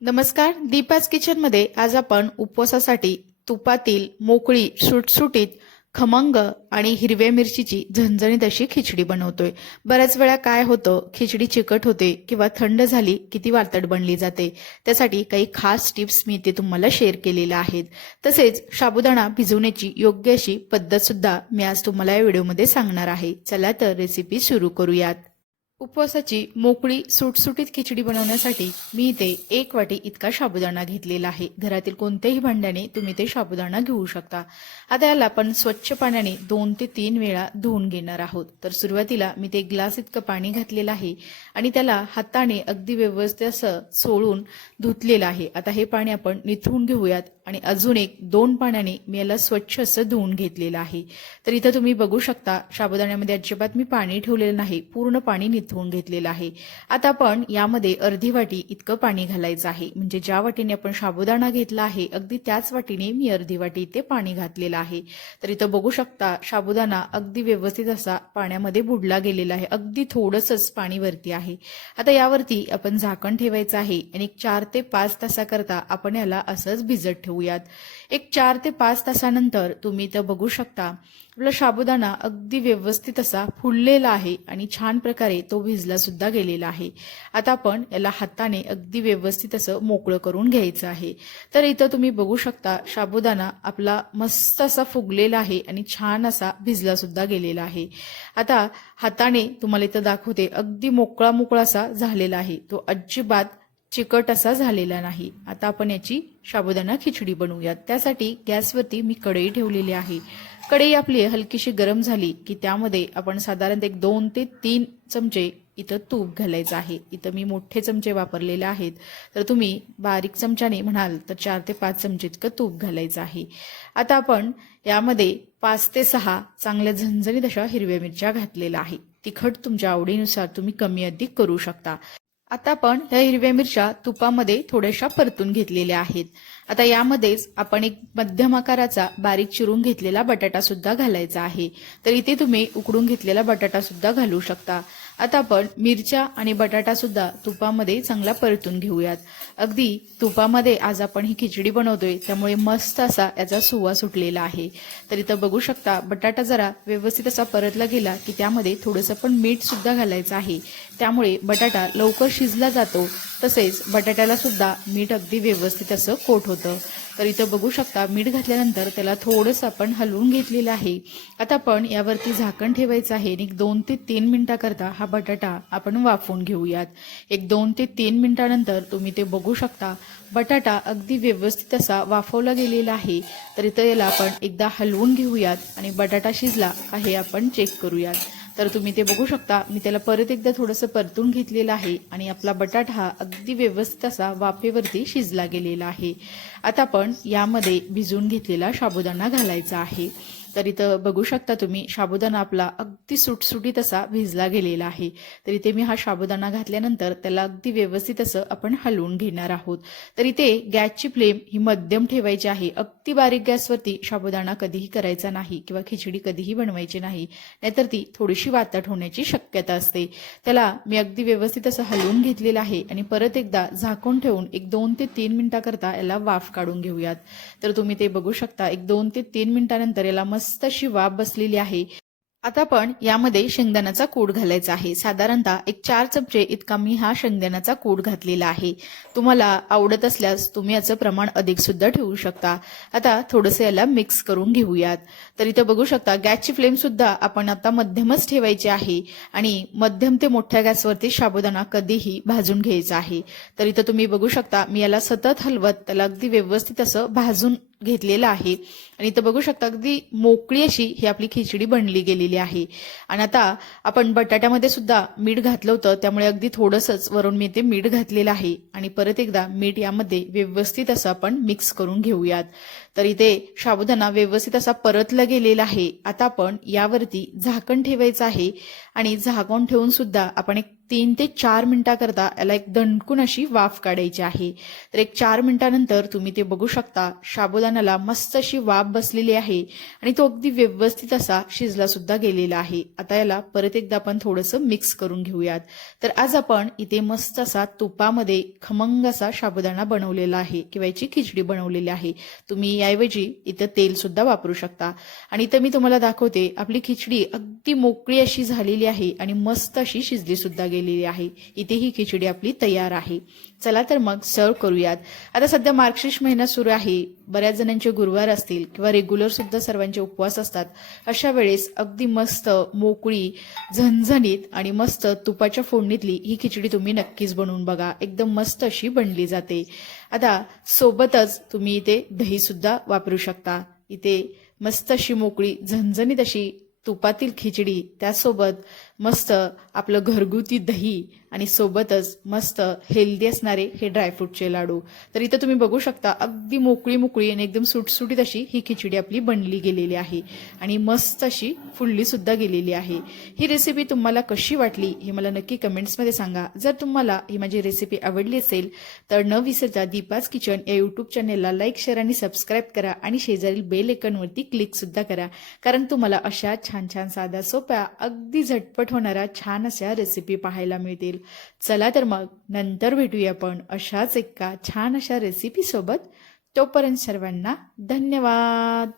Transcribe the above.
नमस्कार, दीपाज किचनमध्ये आज आपण उपवासासाठी तुपातील मोकळी सुटसुटीत खमंग आणि हिरव्या मिरचीची झणझणीत अशी खिचडी बनवतोय। बऱ्याच वेळा काय होतं, खिचडी चिकट होते किंवा थंड झाली की ती वातड बनली जाते। त्यासाठी काही खास टिप्स मी इथे तुम्हाला शेअर केलेल्या आहेत। तसेच साबुदाणा भिजवण्याची योग्य अशी पद्धत सुद्धा मी आज तुम्हाला या व्हिडिओमध्ये सांगणार आहे। चला तर रेसिपी सुरू करूयात। उपवासाची मोकळी सुटसुटीत खिचडी बनवण्यासाठी मी इथे 1 वाटी इतका साबुदाणा घेतलेला आहे। घरातील कोणत्याही भांड्याने तुम्ही ते साबुदाणा घेऊ शकता। आता याला आपण स्वच्छ पाण्याने 2 ते 3 वेळा धुवून घेणार आहोत। तर सुरुवातीला मी ते ग्लास इतकं पाणी घातलेलं आहे आणि त्याला हाताने अगदी व्यवस्थित असं सोडून धुतलेलं आहे। आता हे पाणी आपण निथळून घेऊयात आणि अजून 2 पाण्याने मी याला स्वच्छ असं धुवून घेतलेलं आहे। तर इथं तुम्ही बघू शकता साबुदाण्यामध्ये अजिबात मी पाणी ठेवलेलं नाही, पूर्ण पाणी निथळून घेतलेलं आहे। आता आपण यामध्ये अर्धी वाटी इतकं पाणी घालायचं आहे, म्हणजे ज्या वाटीने आपण साबुदाणा घेतला आहे अगदी त्याच वाटीने मी अर्धी वाटी इथे पाणी घातलेलं आहे। तर इथं बघू शकता साबुदाणा अगदी व्यवस्थित असा पाण्यामध्ये बुडला गेलेला आहे, अगदी थोडंसंच पाणी वरती आहे। आता यावरती आपण झाकण ठेवायचं आहे आणि 4 ते 5 तासाकरता आपण याला असंच भिजत ठेवूयात। 4 ते 5 तासानंतर तुम्ही इथं बघू शकता आपला साबुदाणा अगदी व्यवस्थित असा फुललेला आहे आणि छान प्रकारे तो भिजला सुद्धा गेलेला आहे। आता आपण याला हाताने अगदी व्यवस्थित असं मोकळं करून घ्यायचं आहे। तर इथं तुम्ही बघू शकता साबुदाणा आपला मस्त असा फुगलेला आहे आणि छान असा भिजला सुद्धा गेलेला आहे। आता हाताने तुम्हाला इथं दाखवते, अगदी मोकळा मोकळा असा झालेला आहे, तो अजिबात चिकट असा झालेला नाही। आता आपण याची साबुदाणा खिचडी बनवूयात। त्यासाठी गॅसवरती मी कढई ठेवलेली आहे। कढई आपली हलकीशी गरम झाली की त्यामध्ये आपण साधारणतः 2 ते 3 चमचे इथं तूप घालायचं आहे। इथं मी मोठे चमचे वापरलेले आहेत, तर तुम्ही बारीक चमच्याने म्हणाल तर 4 ते 5 चमचे इतकं तूप घालायचं आहे। आता आपण यामध्ये 5 ते 6 चांगल्या झणझणीत अशा हिरव्या मिरच्या घातलेल्या आहे। तिखट तुमच्या आवडीनुसार तुम्ही कमी अधिक करू शकता। आता आपण ह्या हिरव्या मिरच्या तुपामध्ये थोड्याशा परतून घेतलेल्या आहेत। आता यामध्येच आपण एक मध्यम आकाराचा बारीक चिरून घेतलेला बटाटा सुद्धा घालायचा आहे। तर इथे तुम्ही उकडून घेतलेला बटाटा सुद्धा घालू शकता। आता आपण मिरच्या आणि बटाटा सुद्धा तुपामध्ये चांगला परतून घेऊयात। अगदी तुपामध्ये आज आपण ही खिचडी बनवतोय त्यामुळे मस्त असा याचा सुवास सुटलेला आहे। तर इथं बघू शकता बटाटा जरा व्यवस्थित असा परतला गेला की त्यामध्ये थोडंसं पण मीठ सुद्धा घालायचं आहे, त्यामुळे बटाटा लवकर शिजला जातो। तसेच बटाट्याला सुद्धा मीठ अगदी व्यवस्थित असं कोट होतं। तर इथं बघू शकता मीठ घातल्यानंतर त्याला थोडंसं आपण हलवून घेतलेलं आहे। आता आपण यावरती झाकण ठेवायचं आहे आणि 2 ते 3 मिनिटाकरता हा बटाटा आपण वाफवून घेऊयात। 2 ते 3 मिनिटानंतर तुम्ही ते बघू शकता बटाटा अगदी व्यवस्थित असा वाफवला गेलेला आहे। तर इथं याला आपण एकदा हलवून घेऊयात आणि बटाटा शिजला का हे आपण चेक करूयात। तर तुम्ही ते बघू शकता मी त्याला परत एकदा थोडंसं परतून घेतलेलं आहे आणि आपला बटाटा हा अगदी व्यवस्थित असा वाफेवरती शिजला गेलेला आहे। आता आपण यामध्ये भिजवून घेतलेला साबुदाणा घालायचा आहे। तर इथं बघू शकता तुम्ही साबुदाणा आपला अगदी सुटसुटीत असा भिजला गेलेला आहे। तर इथे मी हा साबुदाणा घातल्यानंतर त्याला अगदी व्यवस्थित असं आपण हलवून घेणार आहोत। तर इथे गॅसची फ्लेम ही मध्यम ठेवायची आहे। अगदी बारीक गॅसवरती साबुदाणा कधीही करायचा नाही किंवा खिचडी कधीही बनवायची नाही, नाहीतर ती थोडीशी वातट होण्याची शक्यता असते। त्याला मी अगदी व्यवस्थित असं हलवून घेतलेलं आहे आणि परत एकदा झाकून ठेवून 2 ते 3 मिनिटाकरता याला वाफ काढून घेऊयात। तर तुम्ही ते बघू शकता 2 ते 3 मिनिटानंतर याला मस्त अशी वाफ बसलेली आहे। आता आपण यामध्ये शेंगदाण्याचा कूट घालायचा आहे। साधारणतः 4 चमचे इतका मी हा शेंगदाण्याचा कूट घातलेला आहे। तुम्हाला आवडत असल्यास तुम्ही याचं प्रमाण अधिक सुद्धा ठेवू शकता। आता थोडंसं याला मिक्स करून घेऊयात। तर इथं बघू शकता गॅसची फ्लेम सुद्धा आपण आता मध्यमच ठेवायची आहे आणि मध्यम ते मोठ्या गॅसवरती साबुदाणा कधीही भाजून घ्यायचा आहे। तर इथं तुम्ही बघू शकता मी याला सतत हलवत त्याला अगदी व्यवस्थित असं भाजून घेतलेला आहे आणि इथं बघू शकता अगदी मोकळी अशी ही आपली खिचडी बनली गेलेली आहे। आणि आता आपण बटाट्यामध्ये सुद्धा मीठ घातलं होतं, त्यामुळे अगदी थोडंसंच वरून मी ते मीठ घातलेलं आहे आणि परत एकदा मीठ यामध्ये व्यवस्थित असं आपण मिक्स करून घेऊयात। तर इथे साबुदाणा व्यवस्थित असा परतला गेलेला आहे। आता आपण यावरती झाकण ठेवायचं आहे आणि झाकण ठेवून सुद्धा आपण 3 ते 4 मिनिटाकरता याला एक दणकून अशी वाफ काढायची आहे. तर एक 4 मिनिटानंतर तुम्ही ते बघू शकता साबुदाण्याला मस्त अशी वाफ बसलेली आहे आणि तो अगदी व्यवस्थित असा शिजला सुद्धा गेलेला आहे. आता याला परत एकदा आपण थोडंसं मिक्स करून घेऊयात. तर आज आपण इथे मस्त असा तुपामध्ये खमंग असा साबुदाणा बनवलेला आहे किंवा याची खिचडी बनवलेली आहे. तुम्ही याऐवजी इथं तेल सुद्धा वापरू शकता. आणि इथं मी तुम्हाला दाखवते आपली खिचडी अगदी मोकळी अशी झालेली आहे आणि मस्त अशी शिजली सुद्धा गेलेली आहे. इथे ही खिचडी आपली तयार आहे. चला तर मग सर्व करूयात. आता सध्या मार्गशीर्ष महिना सुरू आहे. बऱ्याच जणांचे गुरुवार असतील किंवा रेग्युलर सुद्धा सर्वांचे उपवास असतात. अशा वेळेस अगदी मस्त मोकळी झणझणीत आणि मस्त तुपाच्या फोडणीतली ही खिचडी तुम्ही नक्कीच बनवून बघा. एकदम मस्त अशी बनली जाते. आता सोबतच तुम्ही इथे दही सुद्धा वापरू शकता. इथे मस्त अशी मोकळी झणझणीत अशी तुपातील खिचडी, त्यासोबत मस्त आपलं घरगुती दही आणि सोबतच मस्त हेल्दी असणारे हे ड्रायफ्रूटचे लाडू. तर इथं तुम्ही बघू शकता अगदी मोकळी मोकळी आणि एकदम सुटसुटीत अशी ही खिचडी आपली बनली गेलेली आहे आणि मस्त अशी फुलली सुद्धा गेलेली आहे. ही रेसिपी तुम्हाला कशी वाटली हे मला नक्की कमेंट्समध्ये सांगा. जर तुम्हाला ही माझी रेसिपी आवडली असेल तर न विसरता दीपाज किचन या यूट्यूब चॅनेलला लाईक, शेअर आणि सबस्क्राईब करा आणि शेजारील बेल आयकॉनवरती क्लिक सुद्धा करा, कारण तुम्हाला अशा छान छान साध्या सोप्या अगदी झटपट होणाऱ्या छान अशा रेसिपी पाहायला मिळतील. चला तर मग नंतर भेटूया आपण अशाच एका छान अशा रेसिपी सोबत. तोपर्यंत सर्वांना धन्यवाद.